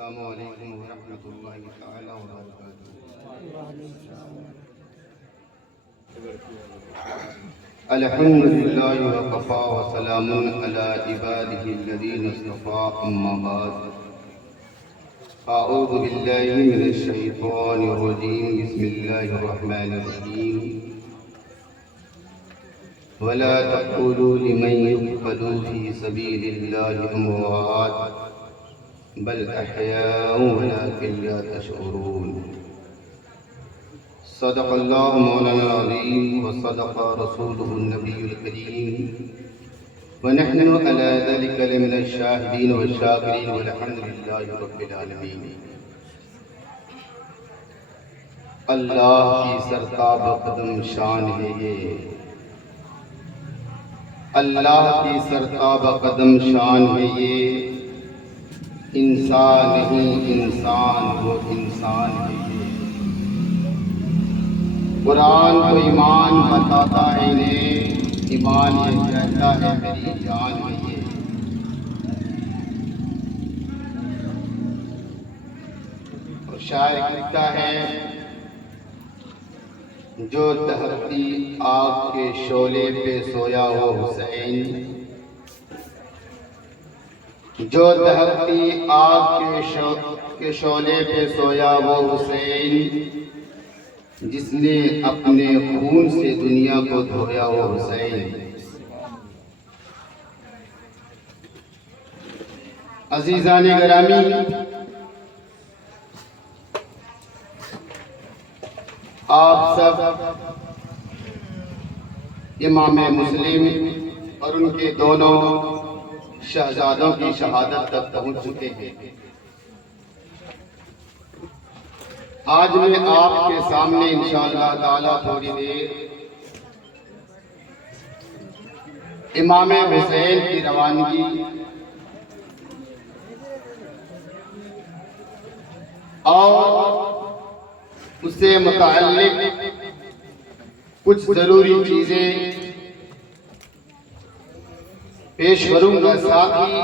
السلام علیکم ورحمۃ اللہ تعالی وبرکاتہ۔ الحمد للہ وکفی وسلام علی عبادہ الذین اصطفی، اما بعد اعوذ باللہ من الشیطان الرجیم، بسم اللہ الرحمن الرحیم۔ ولا تقولوا لمن يقتل في سبيل الله أموات بل أحياء ولكن لا تشعرون۔ صدق الله مولانا العظيم وصدق رسوله النبي الكريم، ونحن على ذلك لمن الشاهدين والشاكرين، والحمد لله رب العالمين۔ اللہ کی سرتاب قدم شان ہے یہ، اللہ کی سرتاب قدم شان ہے یہ، انسان نہیں انسان وہ انسان ہے یہ۔ قرآن کو ایمان بتاتا ہے انہیں، ایمان یہ کہتا ہے میری جان ہے یہ۔ اور شاعر کہتا ہے جو دہکتی آگ کے شعلے پہ سویا ہو حسین، جو دہکتی آگ کے شعلے پہ سویا وہ حسین، جس نے اپنے خون سے دنیا کو دھویا وہ حسین۔ عزیزان گرامی، آپ سب امام مسلم اور ان کے دونوں شہزادوں کی شہادت تک پہنچ چکے ہیں۔ آج میں آپ کے سامنے انشاءاللہ تعالیٰ تھوڑی دیر امام حسین کی روانگی اور اس سے متعلق کچھ ضروری چیزیں پیش کروں گا، ساتھ ہی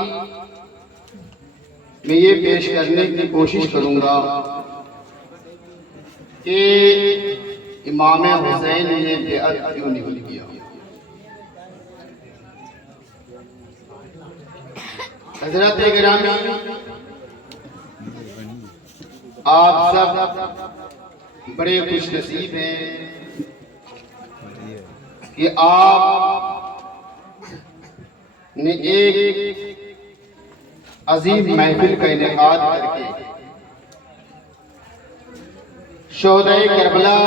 میں یہ پیش کرنے کی کوشش کروں گا کہ امام حسین نے بیعت کیوں نہیں کیا۔ حضرات گرامی، آپ سب بڑے خوش نصیب ہیں کہ آپ نے ایک عظیم محفل کا انعقاد کر کے شہدائے کربلا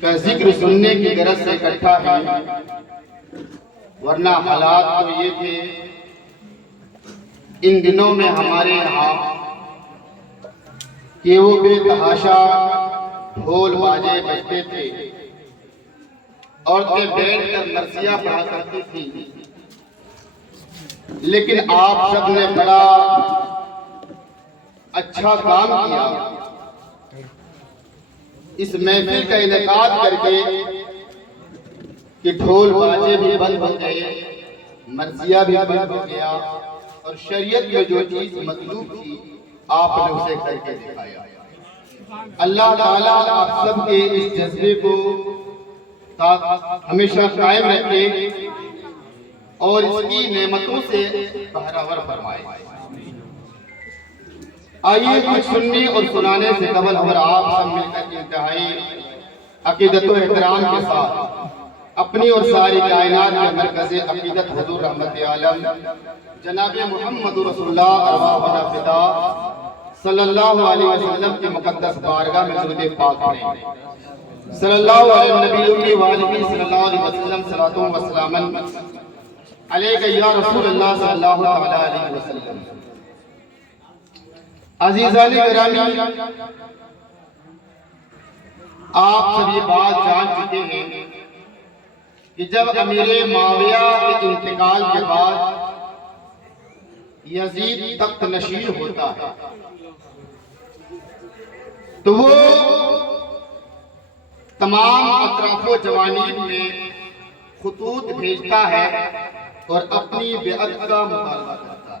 کا ذکر سننے کی غرض سے اکٹھا ہے، ورنہ حالات تو یہ تھے ان دنوں میں ہمارے یہاں کہ وہ بے تحاشا ڈھول باجے بجتے تھے، عورتیں بیٹھ کر مرثیہ پڑھا کرتی تھیں، لیکن آپ سب نے بڑا اچھا کام کیا، اس محفل کا انعقاد کر کے کہ ڈھول باجے بھی بند ہو گئے، مرثیہ بھی بند ہو گیا، اور شریعت میں جو چیز مطلوب تھی آپ نے اسے کر کے دکھایا۔ اللہ تعالیٰ آپ سب کے اس جذبے کو ہمیشہ قائم رکھے اور اس کی نعمتوں سے بہرور فرمائے۔ آئیے کچھ سننے اور سنانے سے قبل اور آپ سب مل کر انتہائی عقیدت و احترام کے ساتھ اپنی اور ساری کائنات کے مرکز عقیدت حضور رحمت عالم جناب محمد رسول اللہ ارواحنا فدا صلی اللہ علیہ وسلم کی مقدس بارگاہ میں درود پاک پڑھیں۔ صلی اللہ علیہ نبی وآلہ صلی اللہ علیہ وسلم صلاۃ و سلام علیک یا رسول اللہ صلی اللہ علیہ وسلم۔ عزیزان گرامی، آپ سب یہ بات جان چکے ہیں کہ جب امیر معاویہ کے انتقال کے بعد یزید تخت نشین ہوتا ہے تو وہ تمام اطراف و جوانب میں خطوط بھیجتا ہے اور اپنی بیعت کا مطالبہ کرتا ہے۔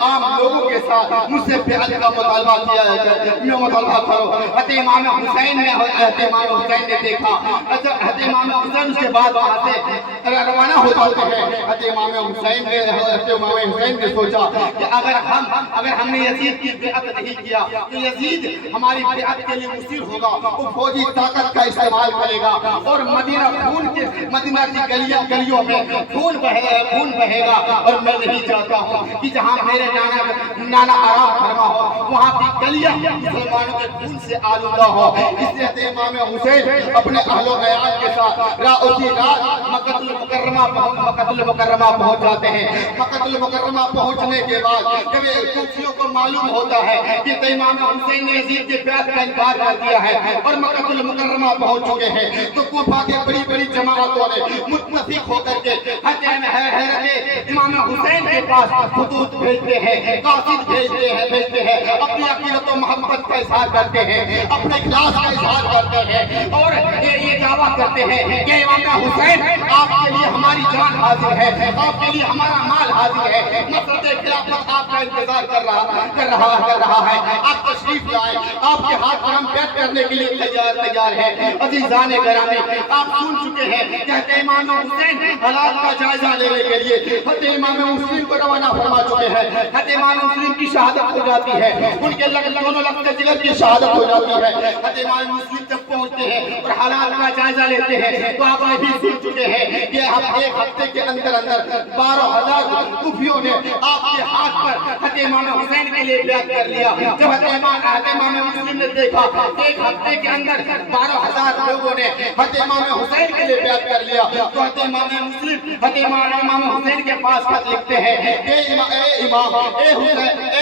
عام لوگوں کے ساتھ مجھ سے بیعت کا مطالبہ کیا ہے، میں مطالبہ کرو۔ حضرت امام حسین نے دیکھا، حضرت امام حسین اس کے بعد وہاں سے روانہ ہو جاتے ہیں۔ حضرت امام حسین نے سوچا کہ اگر ہم نے یزید کی بیعت نہیں کیا تو یزید ہماری بیعت کے لیے مصیر ہوگا، وہ فوجی طاقت کا استعمال کرے گا اور مدینہ کی گلیوں میں خون بہے گا، اور میں نہیں چاہتا ہوں کہ جہاں میرے نانا آرام فرما ہو وہاں کی گلیاں مسلمانوں کے خون سے آلودہ ہو۔ اس لیے امام حسین اپنے اہل و عیال کے ساتھ اسی رات مکہ المکرمہ پہنچ جاتے ہیں۔ مکہ المکرمہ پہنچنے کے بعد جب کوفیوں کو معلوم ہوتا ہے کہ امام حسین نے یزید کے بیعت کا انکار کر دیا ہے اور مکہ المکرمہ پہنچ چکے ہیں، تو کوفہ کے بڑی جماعتوں نے متفق ہو کر کے حضرت امام حسین کے پاس خطوط بھیجتے ہیں، قاصد بھیجتے ہیں، اپنی عقیدت و محبت کا اظہار کرتے ہیں، اپنے اخلاص کا اظہار کرتے ہیں، اور یہ دعویٰ کرتے ہیں کہ امام حسین آپ کے لیے ہماری جان حاضر ہے، آپ کے لیے ہمارا مال حاضر ہے، مسجد خلافت آپ کا انتظار کر رہا ہے، آپ تشریف لائیں، آپ کے ہاتھ پر ہم بیعت کرنے کے لیے تیار ہیں۔ عزیزان گرامی، آپ سن چکے ہیں کہ امام حسین حالات کا جائزہ لینے کے لیے حضرت امام مسلم کو روانہ فرما چکے ہیں۔ حضرت امام مسلم کی شہادت ہو جاتی ہے، ان کے دونوں لگتے جگر کی شہادت ہو جاتی ہے۔ حضرت امام مسلم جب پہنچتے ہیں اور حالات کا جائزہ لیتے ہیں تو آپ بھی سن چکے ہیں کہ ایک ہفتے کے اندر 12,000 کوفیوں نے آپ کے ہاتھ پر حضرت امام حسین کے لیے بیعت کر لیا۔ جب حضرت امام مسلم نے دیکھا ایک ہفتے کے اندر 12,000 لوگوں نے حضرت امام حسین کے لیے بیعت کر لیا، تو حضرت امام مسلم حضرت امام حسین کے پاس خط لکھتے ہیں کہ اے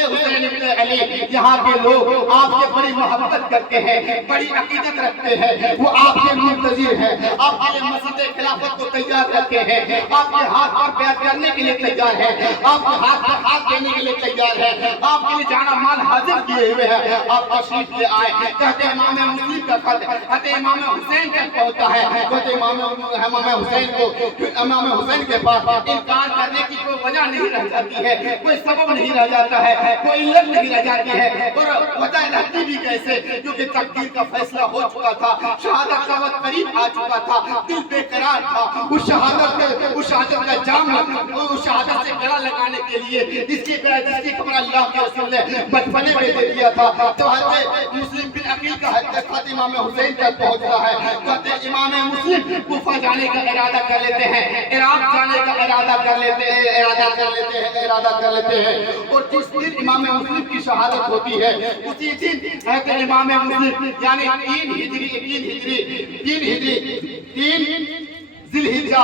حسین ابن علی، یہاں کے لوگ آپ سے بڑی محبت کرتے ہیں، بڑی عقیدت رکھتے ہیں، وہ آپ کے منتظر ہیں، آپ کے لیے مسجد خلافت کو تیار رکھتے ہیں، آپ کے ہاتھ پر بیعت کرنے کے لیے تیار ہے، آپ کے ہاتھ پر ہاتھ دینے کے لیے تیار ہے، آپ کے لیے جانا مال حاضر کیے ہوئے ہیں، آپ تشریف لے آئے۔ کہتے ہیں امام مسلم کا خط حضرت امام حسین تک پہنچتا ہے، کہتے امام حسین کے پاس انکار کرنے کی کوئی وجہ نہیں رہ جاتی ہے، کوئی سبب نہیں رہ جاتا ہے، کوئی علت نہیں رہ جاتی ہے، اور وجہ رہتی بھی کیسے، کیونکہ تقدیر کا فیصلہ ہو چکا تھا، شہادت کا وقت قریب آ چکا تھا، دل بے قرار تھا، اس شہادت کا جام اس شہادت سے گلا لگانے کے لیے جس کی خبر اللہ کے رسول نے بچپنے میں دے دیا تھا۔ تو حضرت مسلم بن عقیل کا خط امام حسین تک پہنچتا ہے، کہتے ہیں امام مسلم کوفہ جانے کا ارادہ کر لیتے ہیں، عراق جانے کا ارادہ کر لیتے ہیں، اور جس دن امام مسلم کی شہادت ہوتی ہے اسی دن حضرت امام مسلم یعنی 3 ذی الحجہ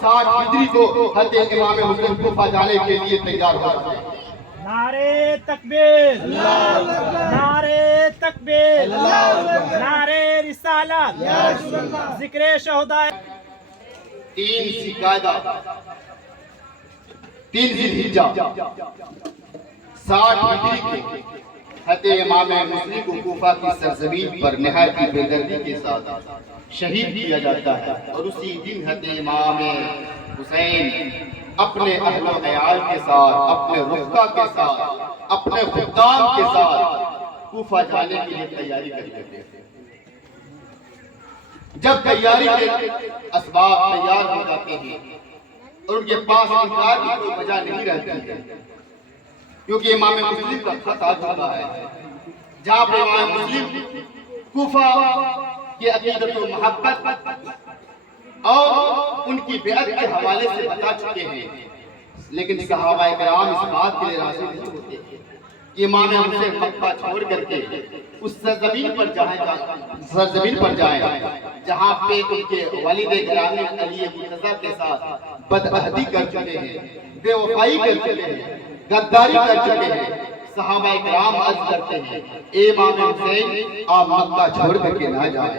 60 ہجری کو حضرت امام مسلم کوفہ جانے کے لیے تیار ہوتے ہیں۔ نعرے تکبیر، نعرے تکبیر، نعرے رسالت، ذکر شہداء۔ 3 ذی الحجہ 60 ہجری کے حضرت امام مسلم کو کوفہ کی سرزمین پر نہایت بے دردی کے ساتھ شہید کیا جاتا ہے، اور اسی دن حضرت امام حسین اپنے اہل و عیال کے ساتھ، اپنے رفقا کے ساتھ، اپنے خدام کے ساتھ کوفہ جانے کے لیے تیاری کر لیتے ہیں۔ جب تیاری کے اسباب تیار ہو جاتے ہیں اور ان کے پاس انکار کی کوئی وجہ نہیں رہتی ہے، کیونکہ امام مسلم کا خط آ چکا ہے، جہاں پر امام مسلم کوفہ کی عقیدت و محبت اور ان کی بیعت کے حوالے سے بتا چکے ہیں، لیکن صحابہ کرام اس بات کے لیے راضی نہیں ہوتے کہ امام حسین مکہ چھوڑ کر کے اس سرزمین پر جائیں جہاں پہ ان کے والد گرامی علی مرتضیٰ کے ساتھ بدعہدی کر چکے ہیں، بے وفائی کر چکے ہیں، غداری کر چکے ہیں۔ صحابہ کرام عرض کرتے ہیں اے امام حسین، آپ مکہ چھوڑ کر کے نہ جائیں،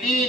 3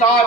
60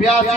82